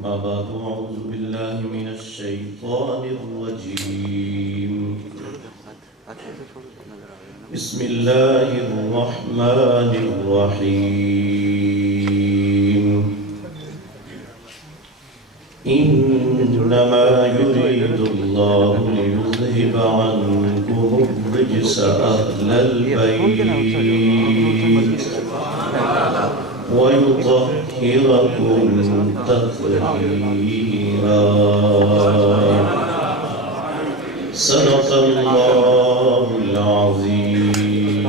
أما بعد أعوذ بالله من الشيطان الرجيم بسم الله الرحمن الرحيم إنما يريد الله ليذهب عنكم الرجس أهل البيت ويطهركم تطهيرا صدق الله العظيم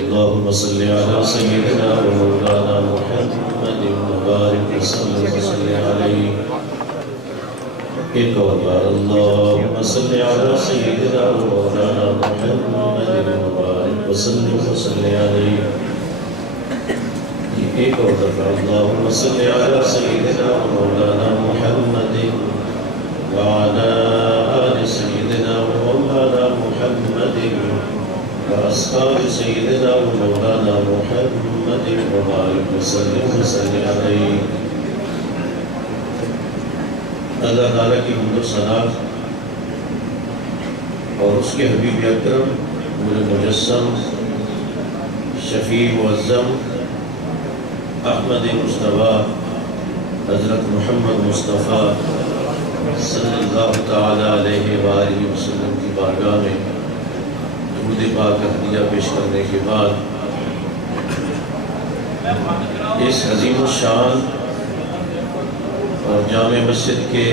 اللهم صل على سيدنا ومولانا محمد وبارك وسلم عليه ایک اور بار اللهم صل على سيدنا ومولانا محمد وبارك وسلم عليه ایک اور دفعہ اللهم صل على سيدنا ومولانا محمد وعلى آل سيدنا ومولانا محمد وأصحاب سيدنا ومولانا محمد وبارك وسلم عليه اللہ تعالیٰ کی حمد و ثنا اور اس کے حبیب اکرم نور مجسم شفیع معظم احمد مصطفیٰ حضرت محمد مصطفیٰ صلی اللہ تعالیٰ علیہ وآلہ وسلم کی بارگاہ میں درود پاک ہدیہ پیش کرنے کے بعد اس عظیم الشان اور جامع مسجد کے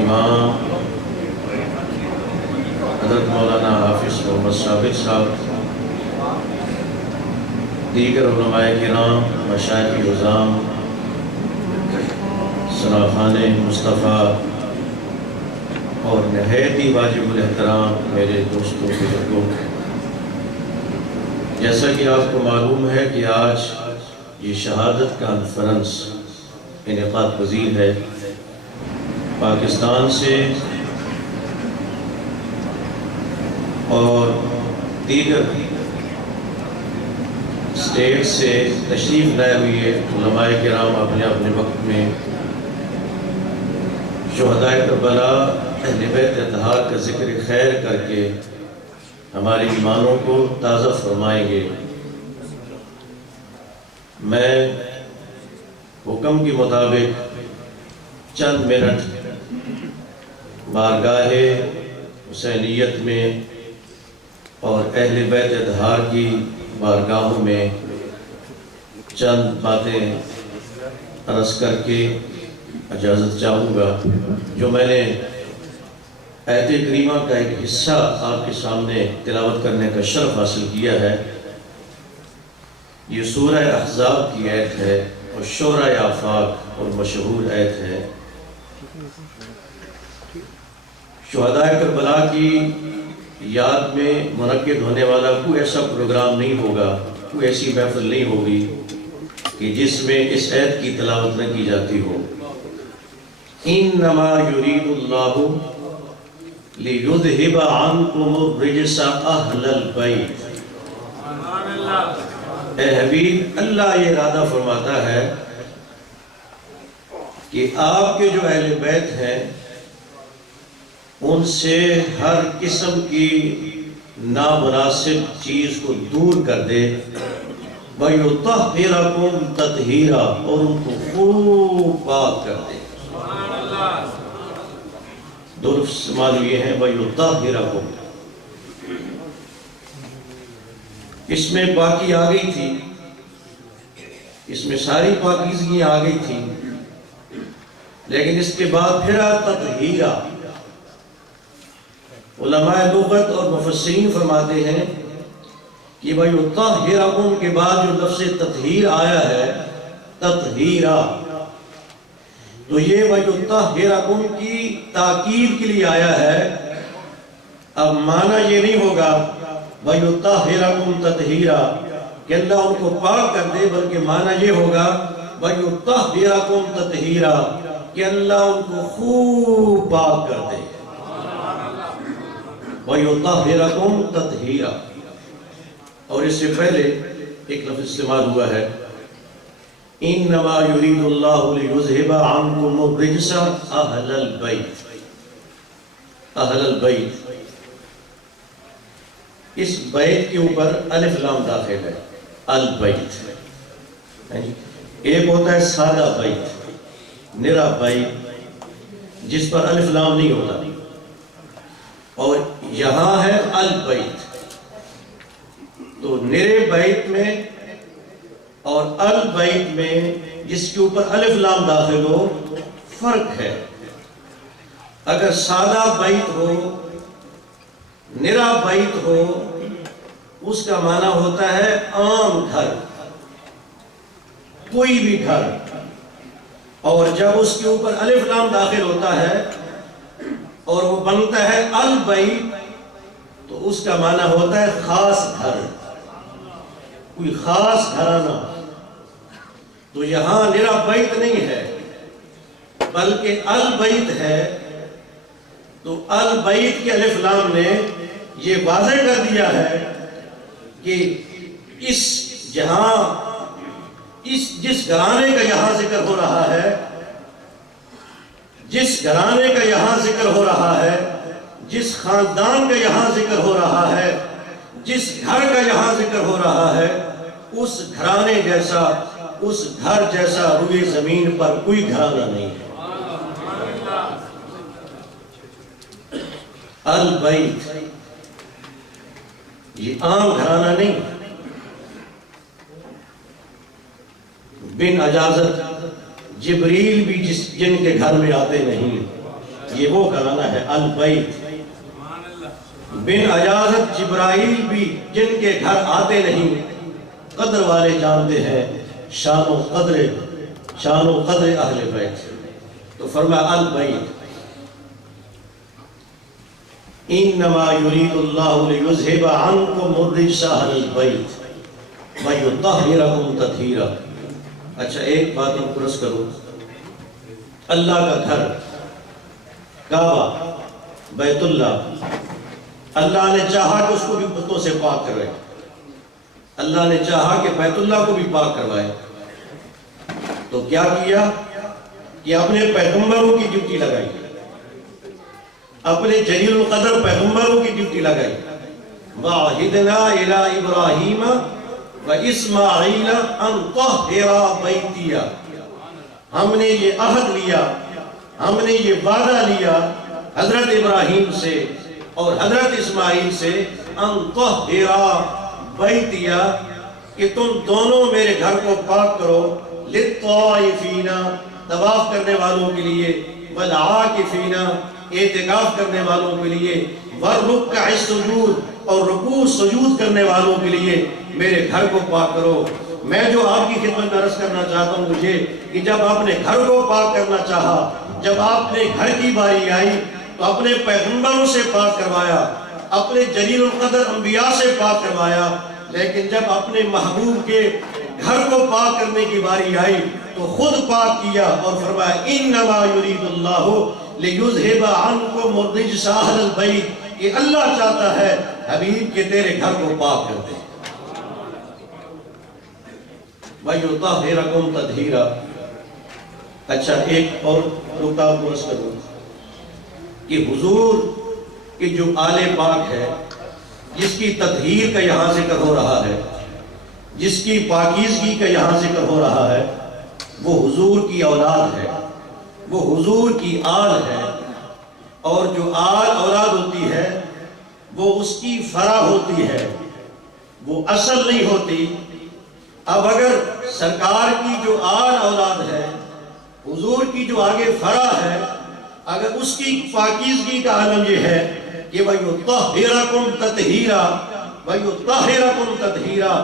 امام حضرت مولانا حافظ محمد ثابت صاحب، دیگر علماء کرام، مشائخ عظام، صنافان مصطفیٰ اور نہایت ہی واجب الاحترام میرے دوستوں بزرگوں، جیسا کہ آپ کو معلوم ہے کہ آج یہ شہادت کانفرنس انعقاد پذیر ہے۔ پاکستان سے اور دیگر اسٹیٹ سے تشریف لائے ہوئے علماء کرام اپنے اپنے وقت میں شہداء کربلا اہل بیت اطہار کا ذکر خیر کر کے ہمارے ایمانوں کو تازہ فرمائیں گے۔ میں حکم کے مطابق چند منٹ بارگاہ حسینیت میں اور اہل بیت اطہار کی بارگاہوں میں چند باتیں عرض کر کے اجازت چاہوں گا۔ جو میں نے آیت کریمہ کا ایک حصہ آپ کے سامنے تلاوت کرنے کا شرف حاصل کیا ہے، یہ سورہ احزاب کی آیت ہے اور شورۂ آفاق اور مشہور آیت ہے۔ شہداء کربلا کی یاد میں منعقد ہونے والا کوئی ایسا پروگرام نہیں ہوگا، کوئی ایسی محفل نہیں ہوگی کہ جس میں اس آیت کی تلاوت نہ کی جاتی ہو۔ انما یرید اللہ لیذہب عنکم الرجس اہل البیت۔ اے حبیب، اللہ یہ ارادہ فرماتا ہے کہ آپ کے جو اہل بیت ہیں ان سے ہر قسم کی نامناسب چیز کو دور کر دے، وَيُطَهِّرَكُمْ تَطْهِيرًا، اور ان کو خوب پاک کر دے۔ دو لفظ استعمال ہوئے ہیں، وَيُطَهِّرَكُمْ۔ اس میں پاکی آ گئی تھی، اس میں ساری پاکیزگی آ گئی تھی، لیکن اس کے بعد پھر تطہیرا۔ علماء لغت اور مفسرین فرماتے ہیں کہ وَيُطَهِّرَكُمْ کے بعد جو لفظ تطہیر آیا ہے، تطہیرا، تو یہ وَيُطَهِّرَكُمْ کی تاکید کے لیے آیا ہے۔ اب معنی یہ نہیں ہوگا وَيُطَهِّرَكُمْ تَطْهِيرًا کہ اللہ ان کو پاک کر دے، بلکہ معنی یہ ہوگا وَيُطَهِّرَكُمْ تَطْهِيرًا کہ اللہ ان کو خوب پاک کر دے۔ وَيُطَهِّرَكُمْ تَطْهِيرًا۔ اور اس سے پہلے ایک لفظ استعمال ہوا ہے انما یرید اللہ لیذھب عنکم الرجس اہل البیت، اہل البیت، اس بیت کے اوپر الف لام داخل ہے، البیت۔ ایک ہوتا ہے سادہ بیت، نرا بیت جس پر الف لام نہیں ہوتا، اور یہاں ہے البیت۔ تو نرے بیت میں اور البیت میں جس کے اوپر الف لام داخل ہو فرق ہے۔ اگر سادہ بیت ہو، نرا بیت ہو، اس کا معنی ہوتا ہے عام گھر، کوئی بھی گھر، اور جب اس کے اوپر الف لام داخل ہوتا ہے اور وہ بنتا ہے البیت تو اس کا معنی ہوتا ہے خاص گھر، کوئی خاص گھرانہ۔ تو یہاں نرا بیت نہیں ہے بلکہ البیت ہے، تو البیت کے الف لام نے یہ واضح کر دیا ہے کہ جس گھرانے کا یہاں ذکر ہو رہا ہے، جس گھرانے کا یہاں ذکر ہو رہا ہے، جس خاندان کا یہاں ذکر ہو رہا ہے، جس گھر کا یہاں ذکر ہو رہا ہے، اس گھرانے جیسا، اس گھر جیسا روئے زمین پر کوئی گھرانہ نہیں ہے۔ البیت یہ عام گھرانہ نہیں، بن اجازت جبریل بھی جن کے گھر میں آتے نہیں، یہ وہ گھرانہ ہے البیت۔ بن اجازت جبرائیل بھی جن کے گھر آتے نہیں، قدر والے جانتے ہیں شان و قدر اہل بیت۔ تو فرمایا البیت انما یرید اللہ لیذھب عنکم الرجس اہل البیت ویطہرکم تطہیرا۔ اچھا ایک بات ہم پرس کرو، اللہ کا گھر کعبہ بیت اللہ، اللہ نے چاہا کہ اس کو بھی بتوں سے پاک کروائے، اللہ نے چاہا کہ بیت اللہ کو بھی پاک کروائے، تو کیا کیا کہ اپنے پیغمبروں کی ڈیوٹی لگائی، اپنے جلیل القدر پیغمبروں کی ڈیوٹی لگائی۔ وَعَهِدْنَا إِلَىٰ إِبْرَاهِيمَ وَإِسْمَاعِيلَ أَن طَهِّرَا بَيْتِيَ، ہم نے یہ عہد لیا، ہم نے یہ وعدہ لیا حضرت ابراہیم سے اور حضرت اسماعیل سے، ان طہرا بیتیا، کہ تم دونوں میرے گھر کو پاک کرو، للطائفین طواف کرنے والوں کے لیے، والعاکفین اعتکاف کرنے والوں کے لیے، والرکع السجود اور رکوع سجود کرنے والوں کے لیے میرے گھر کو پاک کرو۔ میں جو آپ کی خدمت میں عرض کرنا چاہتا ہوں مجھے کہ جب آپ نے گھر کو پاک کرنا چاہا، جب آپ نے گھر کی باری آئی تو اپنے پیغمبروں سے پاک کروایا، اپنے جلیل القدر انبیاء سے پاک کروایا، لیکن جب اپنے محبوب کے گھر کو پاک کرنے کی باری آئی تو خود پاک کیا اور فرمایا انما یرید اللہ لیذھب عنکم الرجس اہل البیت، کہ اللہ چاہتا ہے حبیب کہ تیرے گھر کو پاک کر دے، وَيُطَهِّرَكُمْ تَطْهِيرًا۔ اچھا ایک اور نکتہ پرس کروں کہ حضور کی جو آل پاک ہے، جس کی تطہیر کا یہاں ذکر ہو رہا ہے، جس کی پاکیزگی کا یہاں ذکر ہو رہا ہے، وہ حضور کی اولاد ہے، وہ حضور کی آل ہے، اور جو آل اولاد ہوتی ہے وہ اس کی فرع ہوتی ہے، وہ اصل نہیں ہوتی۔ اب اگر سرکار کی جو آل اولاد ہے، حضور کی جو آگے فرع ہے، اگر اس کی پاکیزگی کا عالم یہ ہے کہ وَيُطَهِّرَكُمْ تَطْهِيرًا وَيُطَهِّرَكُمْ تَطْهِيرًا،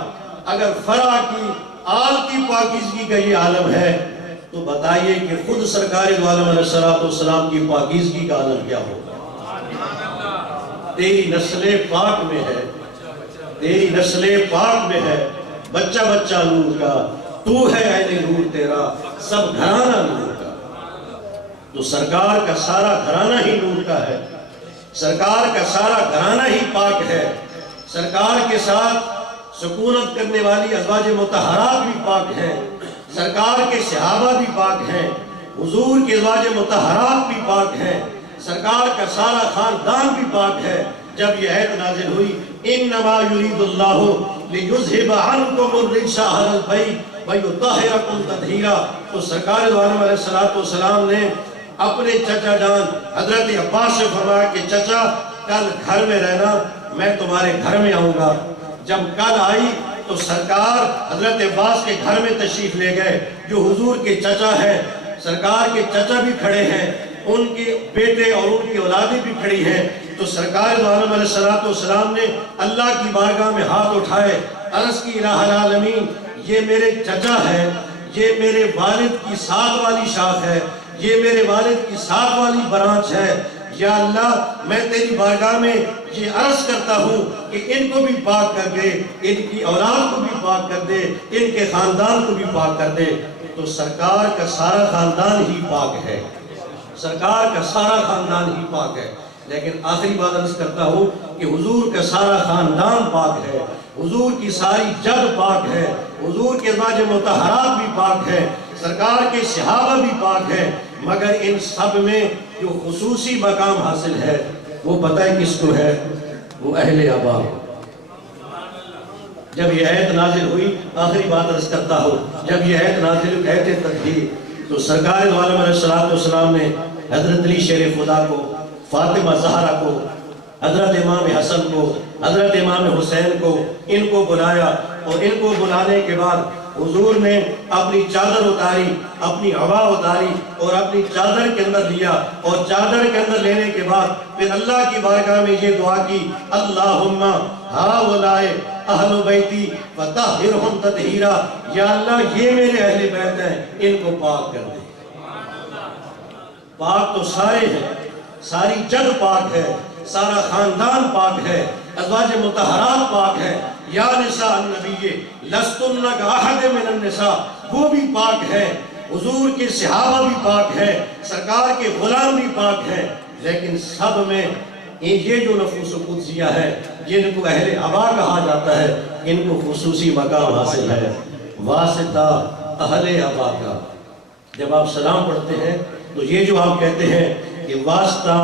اگر فرع کی آل کی پاکیزگی کا یہ عالم ہے تو بتائیے کہ خود سرکار دو عالم علیہ السلام کی پاکیزگی کا عالم کیا ہوگا۔ تیری نسل پاک میں ہے، تیری نسل پاک میں ہے، بچہ بچہ نور کا، تو ہے اہل نور تیرا، سب گھرانہ نور کا۔ تو سرکار کا سارا گھرانہ ہی نور کا ہے، سرکار کا سارا گھرانہ ہی پاک ہے، سرکار کے ساتھ سکونت کرنے والی ازواج مطہرات بھی پاک ہیں، سرکار کے صحابہ بھی پاک ہیں، حضور کے ازواج مطہرات بھی پاک ہیں، سرکار کا سارا خاندان بھی پاک ہے۔ جب یہ آیت نازل ہوئی انما یرید اللہ لیذھب عنکم الرجس اہل البیت ویطہرکم تطہیرا، تو سرکار دو عالم علیہ السلام نے اپنے چچا جان حضرت عباس سے فرمایا کہ چچا کل گھر میں رہنا، میں تمہارے گھر میں آؤں گا۔ جب کل آئی تو سرکار حضرت عباس کے گھر میں تشریف لے گئے، جو حضور کے چچا ہیں، سرکار کے چچا بھی کھڑے ہیں، ان کے بیٹے اور ان کی اولادیں بھی کھڑی ہیں۔ تو سرکار دو عالم علیہ السلام نے اللہ کی بارگاہ میں ہاتھ اٹھائے، عرض کی الہ العالمین یہ میرے چچا ہے، یہ میرے والد کی ساتھ والی شاخ ہے، یہ میرے والد کی ساتھ والی برانچ ہے، یا اللہ میں تیری بارگاہ میں یہ عرض کرتا ہوں کہ ان کو بھی پاک کر دے، ان کی اولاد کو بھی پاک کر دے، ان کے خاندان کو بھی پاک کر دے۔ تو سرکار کا سارا خاندان ہی پاک ہے، سرکار کا سارا خاندان ہی پاک ہے، لیکن آخری بات عرض کرتا ہوں کہ حضور کا سارا خاندان پاک ہے، حضور کی ساری جد پاک ہے، حضور کے ازواج مطہرات بھی پاک ہے، سرکار کے صحابہ بھی پاک ہیں، مگر ان سب میں جو خصوصی مقام حاصل ہے وہ پتہ ہے کس کو ہے؟ وہ اہل آبا۔ جب یہ آیت نازل ہوئی، آخری بات عرض کرتا ہوں، جب یہ آیت نازل ہوئی آیت تطہیر، تو سرکار دو عالم علیہ السلام نے حضرت علی شیر خدا کو، فاطمہ زہرا کو، حضرت امام حسن کو، حضرت امام حسین کو، ان کو بلایا، اور ان کو بلانے کے بعد حضور نے اپنی چادر اتاری، اپنی عبا اتاری اور اپنی چادر کے اندر لیا، اور چادر کے اندر لینے کے بعد پھر اللہ کی بارگاہ میں یہ دعا کی، اللہم ہاؤلاء اہل بیتی فطہرہم تطہیرا، یا اللہ یہ میرے اہل بیت ہیں، ان کو پاک کر دے۔ پاک تو سارے ہیں، ساری جد پاک ہے، سارا خاندان پاک ہے، ازواج مطہرات پاک ہے، یا نساء النبی لستن کاحد من النساء، وہ بھی پاک ہے، حضور کے صحابہ بھی پاک ہیں، سرکار کے غلام بھی پاک ہیں، لیکن سب میں یہ جو نفوس قدسیہ ہے، جن کو اہل عبا کہا جاتا ہے، ان کو خصوصی مقام حاصل ہے۔ واسطہ اہل عبا کا، جب آپ سلام پڑھتے ہیں تو یہ جو آپ کہتے ہیں کہ واسطہ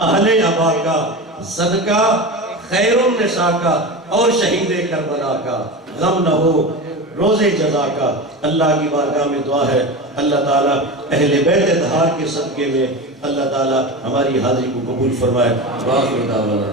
اہل عبا کا، صدقہ خیر النساء کا اور شہید کربلا کا، غم نہ ہو روز جزا کا۔ اللہ کی بارگاہ میں دعا ہے اللہ تعالیٰ اہل بیت اطہار کے صدقے میں اللہ تعالیٰ ہماری حاضری کو قبول فرمائے۔ وآخر دعوانا